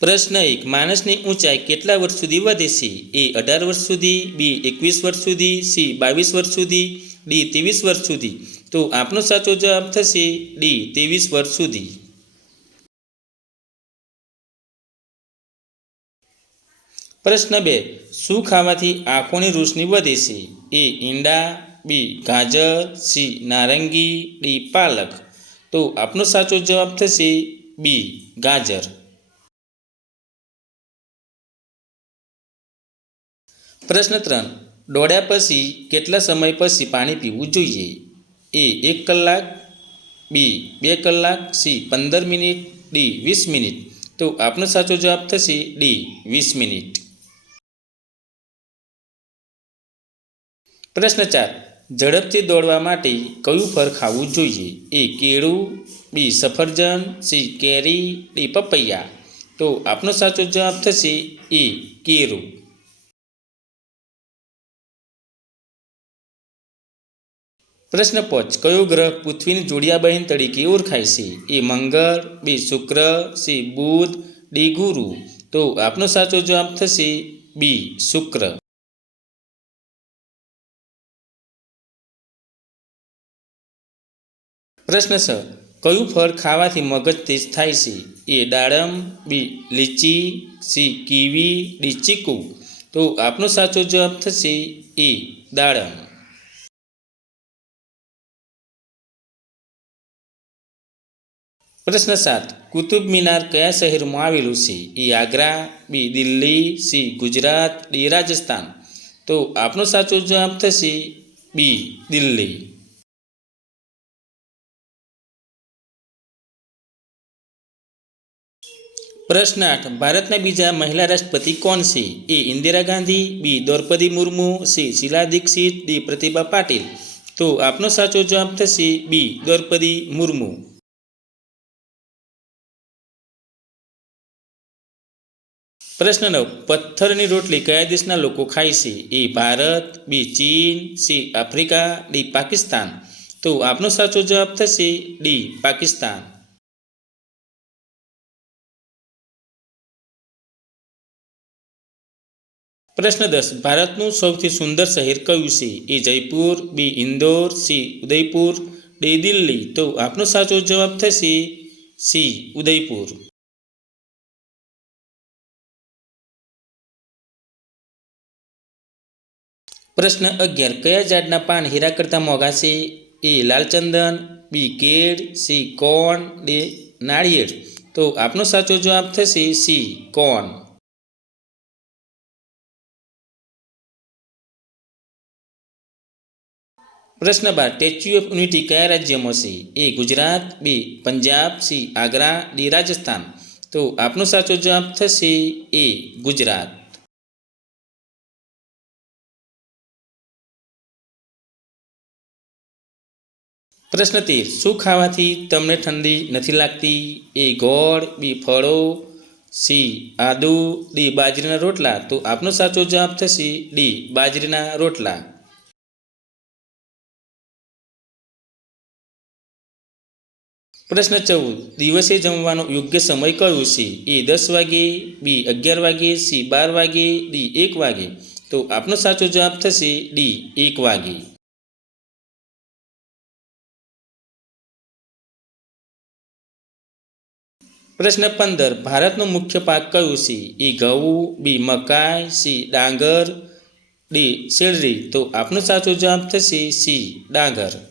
પ્રશ્ન એક, માણસની ઊંચાઈ કેટલા વર્ષ સુધી વધે છે? એ અઢાર વર્ષ સુધી, બી એકવીસ વર્ષ સુધી, સી બાવીસ વર્ષ સુધી, ડી ત્રેવીસ વર્ષ સુધી. તો આપનો સાચો જવાબ થશે ડી ત્રેવીસ વર્ષ સુધી. પ્રશ્ન બે, શું ખાવાથી આંખોની રોશની વધે છે? એ ઈંડા, બી ગાજર, સી નારંગી, ડી પાલક. તો આપનો સાચો જવાબ થશે બી ગાજર. પ્રશ્ન ત્રણ. દોડ્યા પછી કેટલા સમય પછી પાણી પીવું જોઈએ? એ એક કલાક, બી બે કલાક, સી પંદર મિનિટ, ડી વીસ મિનિટ. તો આપનો સાચો જવાબ થશે ડી વીસ મિનિટ. પ્રશ્ન ચાર. ઝડપથી દોડવા માટે કયું ફળ ખાવું જોઈએ? એ કેળું, બી સફરજન, સી કેરી, ડી પપૈયા. તો આપનો સાચો જવાબ થશે એ કેરું. પ્રશ્ન પાંચ, કયો ગ્રહ પૃથ્વીની જોડિયા બહેન તરીકે ઓળખાય છે? એ મંગળ, બી શુક્ર, સી બુધ, ડી ગુરુ. તો આપનો સાચો જવાબ થશે બી શુક્ર. પ્રશ્ન છ, કયું ફળ ખાવાથી મગજ તેજ થાય છે? એ દાડમ, બી લીચી, સી કીવી, ડી ચીકુ. તો આપનો સાચો જવાબ થશે એ દાડમ. પ્રશ્ન સાત. કુતુબ મિનાર કયા શહેરમાં આવેલું છે? A Agra, B Delhi, C Gujarat, D Rajasthan. તો આપનો સાચો જવાબ થશે બી દિલ્હી. પ્રશ્ન આઠ. ભારતના બીજા મહિલા રાષ્ટ્રપતિ કોણ છે? A Indira Gandhi, B Draupadi Murmu, C Sheila Dikshit, D Pratibha Patil. તો આપનો સાચો જવાબ થશે બી દ્રૌપદી મુર્મુ. પ્રશ્ન નવ પથ્થરની રોટલી કયા દેશના લોકો ખાય છે? એ ભારત, બી ચીન, સી આફ્રિકા, ડી પાકિસ્તાન. તો આપનો સાચો જવાબ થશે ડી પાકિસ્તાન. પ્રશ્ન દસ, ભારતનું સૌથી સુંદર શહેર કયું છે? A Jaipur, B Indore, C Udaipur, D Delhi. તો આપનો સાચો જવાબ થશે સી ઉદયપુર. પ્રશ્ન અગિયાર. કયા ઝાડના પાન હીરા કરતાં મોંઘા છે? એ લાલચંદન, બી કેળ, સી કોણ ડે નાળિયેર. તો આપનો સાચો જવાબ થશે સી કોણ પ્રશ્ન બાર. સ્ટેચ્યુ ઓફ યુનિટી કયા રાજ્યમાં છે? A Gujarat, B Punjab, C Agra, D Rajasthan. તો આપનો સાચો જવાબ થશે એ ગુજરાત. પ્રશ્ન તેર શું ખાવાથી તમને ઠંડી નથી લાગતી? એ ગોળ, બી ફળો, સી આદુ, ડી બાજરીના રોટલા. તો આપનો સાચો જવાબ થશે ડી બાજરીના રોટલા. પ્રશ્ન ચૌદ, દિવસે જમવાનો યોગ્ય સમય કયો છે? એ દસ વાગે, બી અગિયાર વાગે, સી બાર વાગે, ડી એક વાગે. તો આપનો સાચો જવાબ થશે ડી એક વાગે. પ્રશ્ન પંદર. ભારતનો મુખ્ય પાક કયું છે? એ ઘઉં, બી મકાઈ, સી ડાંગર, ડી શેરડી. તો આપનો સાચો જવાબ થશે સી ડાંગર.